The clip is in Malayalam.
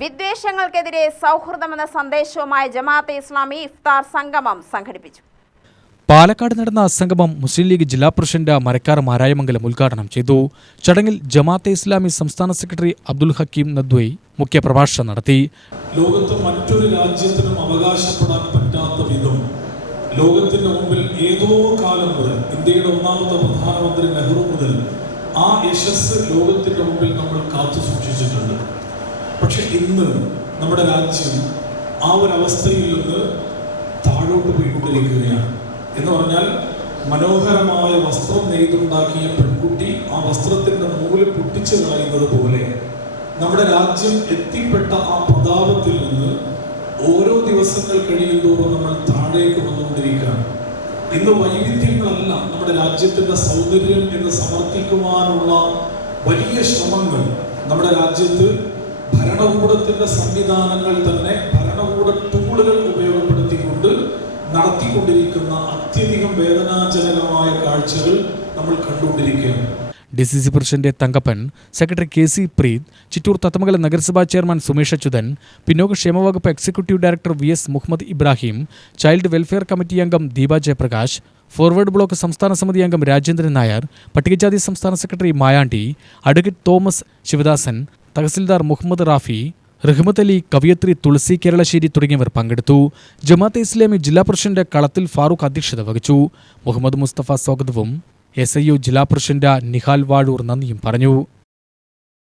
വിദ്വേഷങ്ങൾക്കെതിരെ സൗഹൃദമെന്ന സന്ദേശവുമായി ജമാഅത്തെ ഇസ്ലാമി ഇഫ്താർ സംഗമം സംഘടിപ്പിച്ചു. പാലക്കാട് നടന്ന സംഗമം മുസ്ലിം ലീഗ് ജില്ലാ പ്രസിഡന്റ് മരക്കാർ മാരായമംഗലം ഉദ്ഘാടനം ചെയ്തു. ചടങ്ങിൽ ജമാഅത്തെ ഇസ്ലാമി സംസ്ഥാന സെക്രട്ടറി അബ്ദുൽ ഹക്കീം നദ്വൈ മുഖ്യപ്രഭാഷണം നടത്തി. ലോകത്ത് മറ്റൊരു രാജ്യത്തിനും അവകാശപ്പെടാൻ പറ്റാത്ത വിധം ലോകത്തിന്റെ മുമ്പിൽ ഏതോ കാലം മുതൽ ഇന്ത്യയുടെ ഒന്നാമത്തെ പ്രധാനമന്ത്രി നെഹ്റു മുതൽ ആ യശസ് ലോകത്തിന്റെ മുമ്പിൽ നമ്മൾ കാത്തു സൂക്ഷിച്ചിട്ടുണ്ട്. പക്ഷെ ഇന്ന് നമ്മുടെ രാജ്യം ആ ഒരു അവസ്ഥയിൽ നിന്ന് താഴോട്ട് പോയിക്കൊണ്ടിരിക്കുകയാണ്. എന്ന് പറഞ്ഞാൽ മനോഹരമായ വസ്ത്രം നെയ്തുണ്ടാക്കിയ പെൺകുട്ടി ആ വസ്ത്രത്തിന്റെ നൂല് പൊട്ടിച്ചു കളയുന്നത് പോലെ നമ്മുടെ രാജ്യം എത്തിപ്പെട്ട ആ പ്രതാപത്തിൽ നിന്ന് ഓരോ ദിവസങ്ങൾ കഴിയുന്തോറും നമ്മൾ താഴേക്ക് വന്നുകൊണ്ടിരിക്കുകയാണ്. ഇന്ന് വൈവിധ്യങ്ങളല്ല നമ്മുടെ രാജ്യത്തിന്റെ സൗന്ദര്യം എന്ന് സമർത്ഥിക്കുവാനുള്ള വലിയ ശ്രമങ്ങൾ നമ്മുടെ രാജ്യത്ത് ഭരണകൂടത്തിന്റെ സംവിധാനങ്ങൾ തന്നെ ഭരണകൂട ടൂളുകൾ ഉപയോഗപ്പെടുത്തിക്കൊണ്ട് നടത്തിക്കൊണ്ടിരിക്കുന്ന അത്യധികം വേദനാജനകമായ കാഴ്ചകൾ നമ്മൾ കണ്ടുകൊണ്ടിരിക്കുകയാണ്. DCC president Thankappan, secretary KC Preeth, Chittur Tathamangalam നഗരസഭാ ചെയർമാൻ സുമേഷ് അച്യുതൻ, പിന്നോക്കക്ഷേമ വകുപ്പ് executive director VS Muhammad Ibrahim, child welfare committee അംഗം ദീപ ജയപ്രകാശ്, ഫോർവേഡ് ബ്ലോക്ക് സംസ്ഥാന സമിതി അംഗം രാജേന്ദ്രൻ നായർ, പട്ടികജാതി സംസ്ഥാന സെക്രട്ടറി മായാണ്ടി, അഡ്വക്കേറ്റ് തോമസ് ശിവദാസൻ, തഹസിൽദാർ മുഹമ്മദ് റാഫി, റഹ്മത്ത് അലി, കവിയത്രി തുളസി കേരളശ്ശേരി തുടങ്ങിയവർ പങ്കെടുത്തു. ജമാഅത്തെ ഇസ്ലാമി ജില്ലാ പ്രസിഡന്റ് കളത്തിൽ ഫാറൂഖ് അധ്യക്ഷത വഹിച്ചു. മുഹമ്മദ് മുസ്തഫ സ്വാഗതവും SIU ജില്ലാ പ്രസിഡന്റ് നിഹാൽ വാഴൂർ നന്ദിയും പറഞ്ഞു.